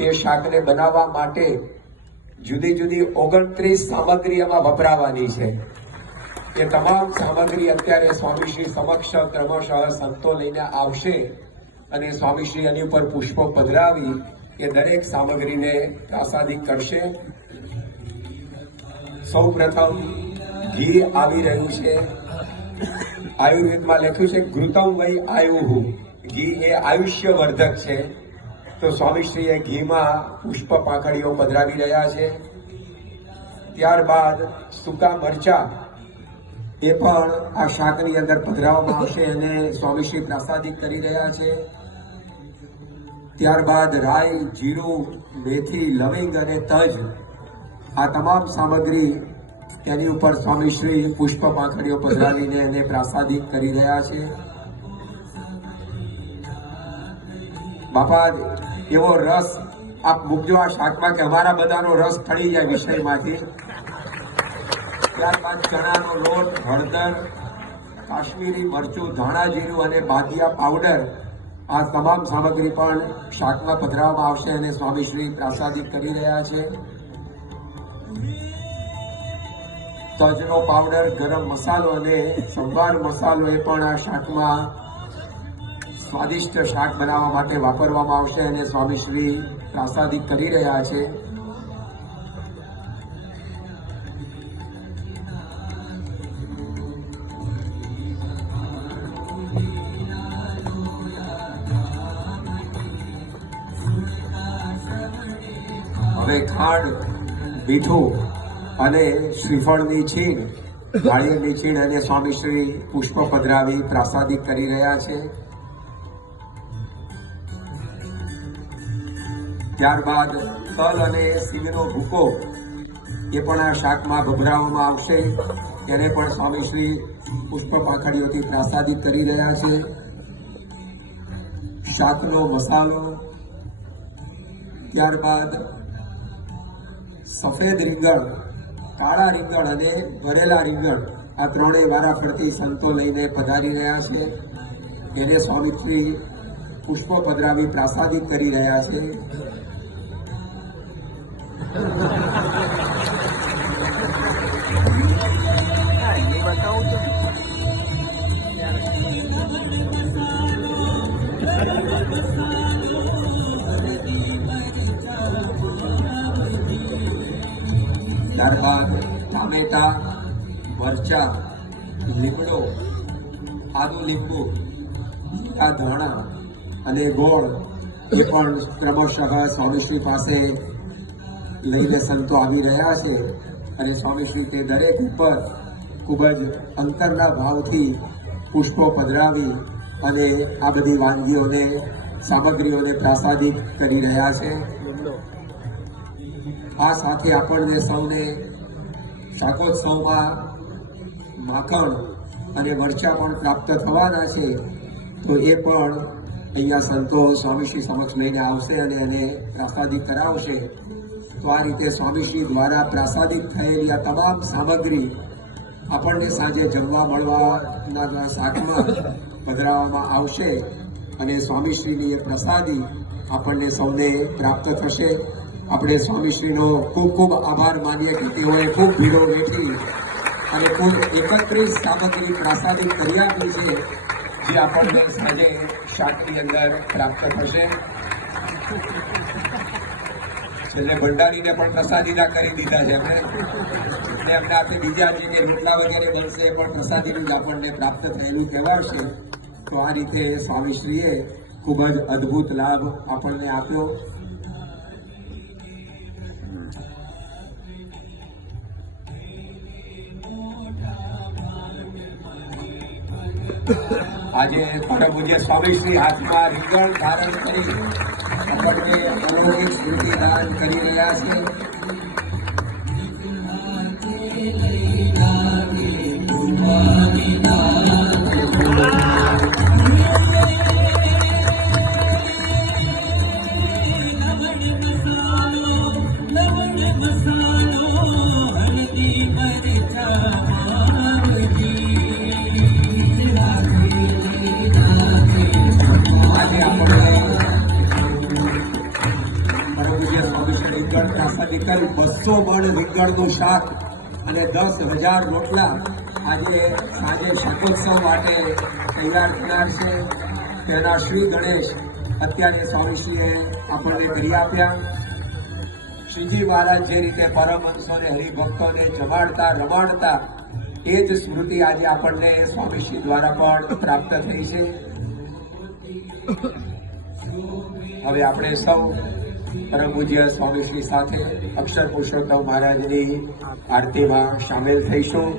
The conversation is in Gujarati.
તે શાકને બનાવવા માટે જુદી જુદી 29 સામગ્રી એમાં વપરાવાની છે। એ તમામ સામગ્રી અત્યારે સ્વામીશ્રી સમક્ષ ક્રમશઃ સંતો લઈને આવશે અને સ્વામીશ્રી એની ઉપર પુષ્પો પધરાવી એ દરેક સામગ્રીને પ્રાસાદિક કરશે। સૌ પ્રથમ ઘી આવી રહ્યું છે। આયુર્વેદમાં લખ્યું છે ઘૃતમ વૈ આયુઃ, ઘી એ આયુષ્યવર્ધક છે। તો સ્વામીશ્રીએ ઘીમાં પુષ્પ પાંખડીઓ પધરાવી રહ્યા છે। ત્યારબાદ સૂકા મરચા એ પણ આ શાકની અંદર પધરાવવામાં આવશે અને સ્વામીશ્રી પ્રાસાદિક કરી રહ્યા છે। ત્યારબાદ રાઈ, જીરું, મેથી, લવિંગ અને તજ આ તમામ સામગ્રી તેની ઉપર સ્વામીશ્રી પુષ્પ પાંખડીઓ પધરાવીને એને પ્રાસાદિક કરી રહ્યા છે। બાપા એવો રસ આપ મૂકજો આ શાકમાં કે અમારા બધાનો રસ ઠળી જાય વિષયમાંથી। ત્યારબાદ ચણાનો લોટ, હળદર, કાશ્મીરી મરચું, ધાણા જીરું અને બાદિયા પાવડર આ તમામ સામગ્રી પણ શાકમાં પધરાવવામાં આવશે અને સ્વામીશ્રી પ્રાસાદિક કરી રહ્યા છે। તજનો પાવડર, ગરમ મસાલો અને સંભાર મસાલો એ પણ આ શાકમાં સ્વાદિષ્ટ શાક બનાવવા માટે વાપરવામાં આવશે અને સ્વામીશ્રી પ્રાસાદિક કરી રહ્યા છે। હવે ખાંડ, મીઠું અને શ્રીફળની છીણ, નાળિયેરની છીણ અને સ્વામીશ્રી પુષ્પ પધરાવી પ્રાસાદિક કરી રહ્યા છે। ત્યારબાદ તલ અને સિંગનો ભૂકો એ પણ આ શાકમાં ભભરાવવામાં આવશે, તેને પણ સ્વામીશ્રી પુષ્પ પાંખડીઓથી પ્રાસાદિક કરી રહ્યા છે। શાકનો મસાલો, ત્યારબાદ સફેદ રીંગણ, કાળા રીંગણ અને ભરેલા રીંગણ આ ત્રણેય વારાફરતી સંતો લઈને પધારી રહ્યા છે, એને સ્વામીશ્રી પુષ્પ પધરાવી પ્રાસાદિક કરી રહ્યા છે। ત્યારબાદ ટામેટા, મરચા, લીમડો, આદુ, લીંબુ, લીલા ધાણા અને ગોળ એ પણ ક્રમશઃ સ્વામીશ્રી પાસે લઈને સંતો આવી રહ્યા છે અને સ્વામીશ્રી તે દરેક ઉપર ખૂબ જ અંતરના ભાવથી પુષ્પો પધરાવી અને આ બધી વાનગીઓને, સામગ્રીઓને પ્રાસાદિક કરી રહ્યા છે। આ સાથે આપણને સૌને શાકોત્સવમાં માખણ અને મરચાં પણ પ્રાપ્ત થવાના છે, તો એ પણ અહીંયા સંતો સ્વામીશ્રી સમક્ષ લઈને આવશે અને એને પ્રાસાદિક કરાવશે। તો આ રીતે સ્વામીશ્રી દ્વારા પ્રાસાદિક થયેલી આ તમામ સામગ્રી આપણને સાંજે જમવા મળવાના શાકમાં પધરાવવામાં આવશે અને સ્વામીશ્રીની એ પ્રસાદી આપણને સૌને પ્રાપ્ત થશે। આપણે સ્વામીશ્રીનો ખૂબ ખૂબ આભાર માનીએ કે તેઓએ ખૂબ ભીડો વેઠી અને કુલ 31 સામગ્રી પ્રાસાદિક કરી આપી છે, જે આપણને સાંજે શાકની અંદર પ્રાપ્ત થશે। છેલ્લે ભંડારીને પણ પ્રસાદીના કરી દીધા છે એમને હાથે બીજા જે રોટલા વગેરે બનશે એ પણ પ્રસાદીનું જ આપણને પ્રાપ્ત થયેલું કહેવાશે। તો આ રીતે સ્વામીશ્રીએ ખૂબ જ અદ્ભુત લાભ આપણને આપ્યો। આજે પરમ પૂજ્ય સ્વામીશ્રી હાથમાં રીંગણ ધારણ કરી આપણને અલૌકિક સ્મૃતિ ધારણ કરી રહ્યા છે। રીંગણ પ્રસાદી કરી 200 મણ રીંગણનું શાક અને 10,000 રોટલા આજે સાંજે શાકોત્સવ માટે તૈયાર થનાર છે. તેના શ્રી ગણેશ અત્યારે સ્વામીશ્રીએ આપણને કરી આપ્યા. શ્રીજી મહારાજ જે રીતે પરમહંસોને હરિભક્તોને જમાડતા રમાડતા એ જ સ્મૃતિ આજે આપણને સ્વામીશ્રી દ્વારા પણ પ્રાપ્ત થઈ છે. હવે આપણે સૌ પરમ પૂજ્ય સ્વામીશ્રી સાથે અક્ષર પુરુષોત્તમ મહારાજની આરતીમાં સામેલ થઈશું.